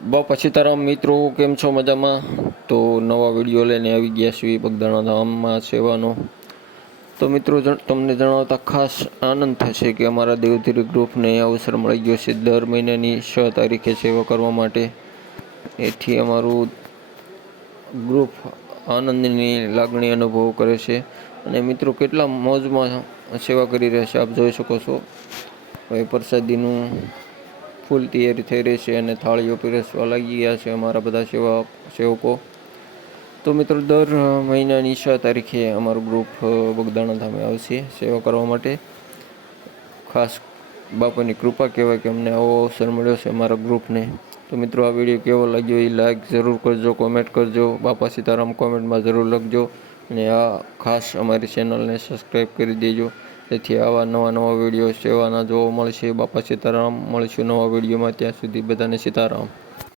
બાપા સીતારામ મિત્રો, કેમ છો? મજામાં? તો નવા વિડીયો લઈને આવી ગયા છીએ બગદાણા ધામમાં સેવાનો. તો મિત્રો તમને જણાવતા ખાસ આનંદ થશે કે અમારા દેવધીરી ગ્રુપને અવસર મળી ગયો છે દર મહિનાની 6 તારીખે સેવા કરવા માટે. એથી અમારું ગ્રુપ આનંદની લાગણી અનુભવ કરે છે અને મિત્રો કેટલા મોજમાં સેવા કરી રહ્યા છે આપ જોઈ શકો છો. હવે પ્રસાદીનું ફૂલ તૈયારી થઈ રહી છે અને થાળીઓ પીરસવા લાગી ગયા છે અમારા બધા સેવકો. તો મિત્રો દર મહિનાની 6 તારીખે અમારું ગ્રુપ બગદાણા ધામે આવશે સેવા કરવા માટે. ખાસ બાપાની કૃપા કહેવાય કે અમને આવો અવસર મળ્યો છે અમારા ગ્રુપને. તો મિત્રો આ વિડીયો કેવો લાગ્યો એ લાઈક જરૂર કરજો, કોમેન્ટ કરજો, બાપા સીતારામ કોમેન્ટમાં જરૂર લખજો અને આ ખાસ અમારી ચેનલને સબસ્ક્રાઈબ કરી દેજો, જેથી આવા નવા વિડીયો સેવાના જોવા મળશે. બાપા સીતારામ, મળીશું નવા વિડીયોમાં. ત્યાં સુધી બધાને સીતારામ.